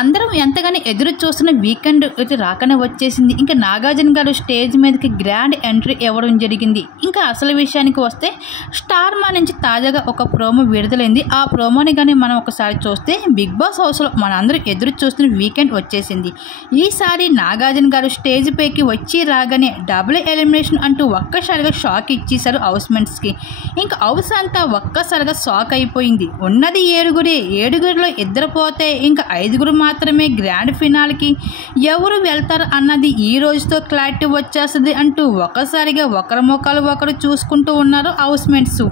అందరం ఎంతగానో ఎదురు చూస్తున్న వీకెండ్ అయితే రాకనే వచ్చేసింది. ఇంకా నాగార్జున గారు స్టేజ్ మీదకి గ్రాండ్ ఎంట్రీ ఇవ్వడం జరిగింది. ఇంకా అసలు విషయానికి వస్తే స్టార్ మా నుంచి తాజాగా ఒక ప్రోమో విడుదలైంది. ఆ ప్రోమోని కానీ మనం ఒకసారి చూస్తే బిగ్ బాస్ హౌస్లో మనందరూ ఎదురు చూస్తున్న వీకెండ్ వచ్చేసింది. ఈసారి నాగార్జున గారు స్టేజ్ పైకి వచ్చి రాగానే డబుల్ ఎలిమినేషన్ అంటూ ఒక్కసారిగా షాక్ ఇచ్చేశారు హౌస్ మెంట్స్కి. ఇంకా హౌస్ అంతా ఒక్కసారిగా షాక్ అయిపోయింది. ఉన్నది ఏడుగురిలో ఇద్దరు పోతే ఇంకా 5 మాత్రమే గ్రాండ్ ఫినాల్కి ఎవరు వెళ్తారు అన్నది ఈ రోజుతో క్లారిటీ వచ్చేస్తుంది అంటూ ఒకసారిగా ఒకరి ముఖాలు ఒకరు చూసుకుంటూ ఉన్నారు హౌస్ మేట్స్.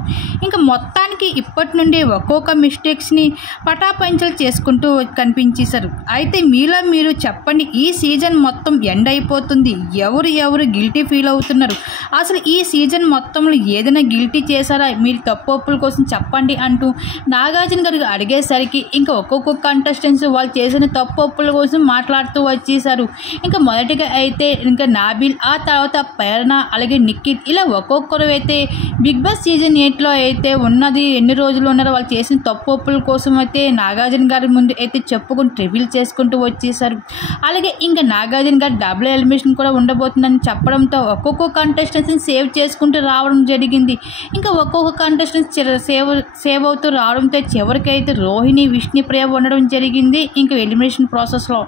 ఇంకా మొత్తానికి ఇప్పటి నుండి ఒక్కొక్క మిస్టేక్స్ని పటాపంచలు చేసుకుంటూ కనిపించేశారు. అయితే మీలో మీరు చెప్పండి, ఈ సీజన్ మొత్తం ఎండ్ అయిపోతుంది, ఎవరు గిల్టీ ఫీల్ అవుతున్నారు, అసలు ఈ సీజన్ మొత్తంలో ఏదైనా గిల్టీ చేశారా, మీరు తప్పుల కోసం చెప్పండి అంటూ నాగార్జున గారికి అడిగేసరికి ఇంకా ఒక్కొక్క కంటెస్టెంట్స్ వాళ్ళు చేసిన తప్పుల కోసం మాట్లాడుతూ వచ్చేసారు. ఇంకా మొదటిగా అయితే ఇంకా నాబిల్, ఆ తర్వాత ప్రేరణ, అలాగే నిఖిత్, ఇలా ఒక్కొక్కరు అయితే బిగ్ బాస్ సీజన్ 8లో అయితే ఉన్నది ఎన్ని రోజులు ఉన్నారో వాళ్ళు చేసిన తప్పుల కోసం అయితే నాగార్జున గారి ముందు అయితే చెప్పుకుంటూ రివీల్ చేసుకుంటూ వచ్చేసారు. అలాగే ఇంకా నాగార్జున గారు డబుల్ ఎలిమినేషన్ కూడా ఉండబోతుందని చెప్పడంతో ఒక్కొక్క కంటెస్టెంట్స్ని సేవ్ చేసుకుంటూ రావడం జరిగింది. ఇంకా ఒక్కొక్క కంటెస్టెంట్స్ సేవ్ అవుతూ రావడంతో చివరికైతే రోహిణి, విష్ణుప్రియ ఉండడం జరిగింది ఇంకా ఎలిమినేషన్ ప్రాసెస్లో.